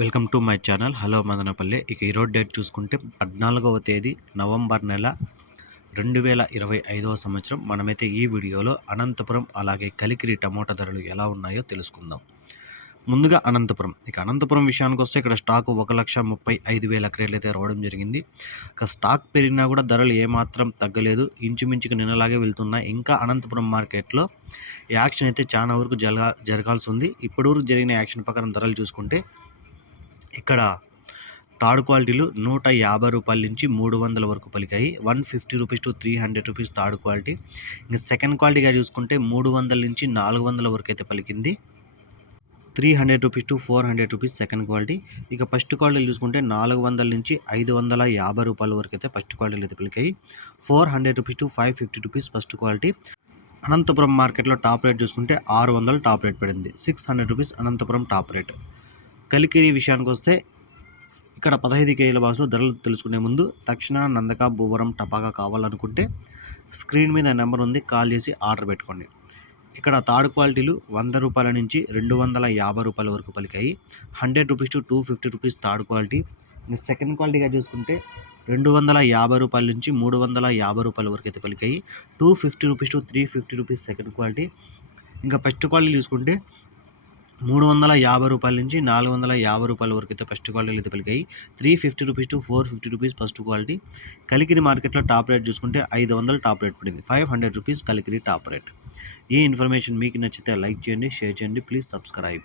Welcome to my channel. Hello Madanapalle. ఇక ఈరోజు date చూసుకుంటే పద్నాలుగవ తేదీ నవంబర్ నెల రెండు వేల ఇరవై ఐదవ సంవత్సరం. మనమైతే ఈ వీడియోలో అనంతపురం అలాగే కలికిరి టమోటా ధరలు ఎలా ఉన్నాయో తెలుసుకుందాం. ముందుగా అనంతపురం. ఇక అనంతపురం విషయానికి వస్తే ఇక్కడ స్టాక్ ఒక లక్ష ముప్పై ఐదు వేల క్రేట్లు అయితే రావడం జరిగింది. ఇక స్టాక్ పెరిగినా కూడా ధరలు ఏమాత్రం తగ్గలేదు. ఇంచుమించుకు నిన్నలాగే వెళ్తున్నాయి ఇంకా అనంతపురం మార్కెట్లో ఈ యాక్షన్ అయితే చాలా వరకు జరగా జరగాల్సి ఉంది. ఇప్పటివరకు జరిగిన యాక్షన్ ప్రకారం ధరలు చూసుకుంటే ఇక్కడ థర్డ్ క్వాలిటీలు నూట యాభై రూపాయల నుంచి మూడు వందల వరకు పలికాయి. One fifty rupees to three hundred rupees third quality. ఇంకా సెకండ్ క్వాలిటీగా చూసుకుంటే మూడు వందల నుంచి నాలుగు వందల వరకు అయితే పలికింది. Three hundred rupees to four hundred rupees second quality. ఇక ఫస్ట్ క్వాలిటీ చూసుకుంటే నాలుగు వందల నుంచి ఐదు వందల యాభై రూపాయల వరకు అయితే ఫస్ట్ క్వాలిటీలు అయితే పలికాయి. Four hundred rupees to five fifty rupees first quality. Anantapuram మార్కెట్లో టాప్ రేట్ చూసుకుంటే ఆరు వందలు టాప్ రేట్ పడింది. Six hundred rupees Anantapuram top rate. Kalikiri విషయానికి వస్తే ఇక్కడ పదహైదు కేజీల బాక్స్లో ధరలు తెలుసుకునే ముందు తక్షణ నందక భూవరం టపాకా కావాలనుకుంటే స్క్రీన్ మీద నెంబర్ ఉంది కాల్ చేసి ఆర్డర్ పెట్టుకోండి. ఇక్కడ థర్డ్ క్వాలిటీలు వంద రూపాయల నుంచి రెండు వందల యాభై రూపాయల వరకు పలికాయి. Hundred rupees to two fifty rupees third quality. Second క్వాలిటీగా చూసుకుంటే రెండు వందల యాభై రూపాయల నుంచి మూడు వందల యాభై రూపాయల వరకు అయితే పలికాయి. Two fifty rupees to three fifty rupees second quality. ఇంకా ఫస్ట్ క్వాలిటీ చూసుకుంటే మూడు వందల యాభై రూపాయల నుంచి నాలుగు వందల యాభై రూపాయల వరకు అయితే ఫస్ట్ క్వాలిటీలు అయితే పలికాయి three fifty rupees to four fifty rupees first quality. Kalikiri మార్కెట్లో టాప్ రేట్ చూసుకుంటే ఐదు వందలు టాప్ రేట్ పడింది. Five hundred rupees Kalikiri top rate. ఈ ఇన్ఫర్మేషన్ మీకు నచ్చితే లైక్ చేయండి షేర్ చేయండి. Please subscribe.